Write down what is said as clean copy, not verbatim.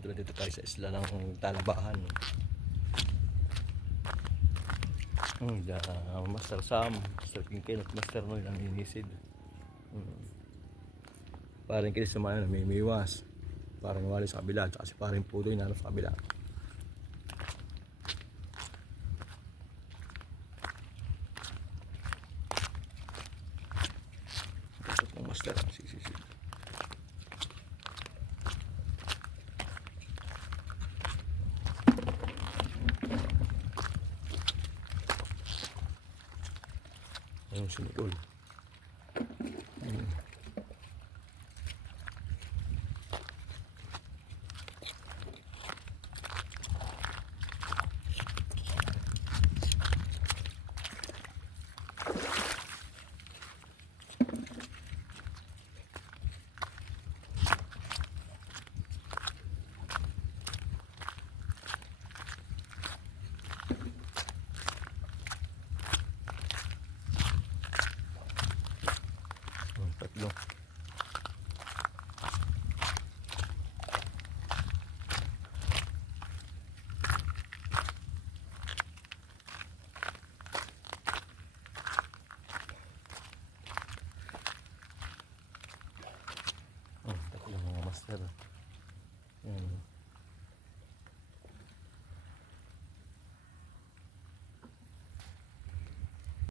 idol, dito tayo sa isla ng Talabahan. Master Sam, Master Kinkin at Master Noy ang inisid. Parang kayo sumaya na may miwas. Parang wali sa kabila, tsaka si parang putoy na sa kabila. Ito pong Master, sisisi. Ayun sinutol. Tatlo. Tatlo mga master. Yan.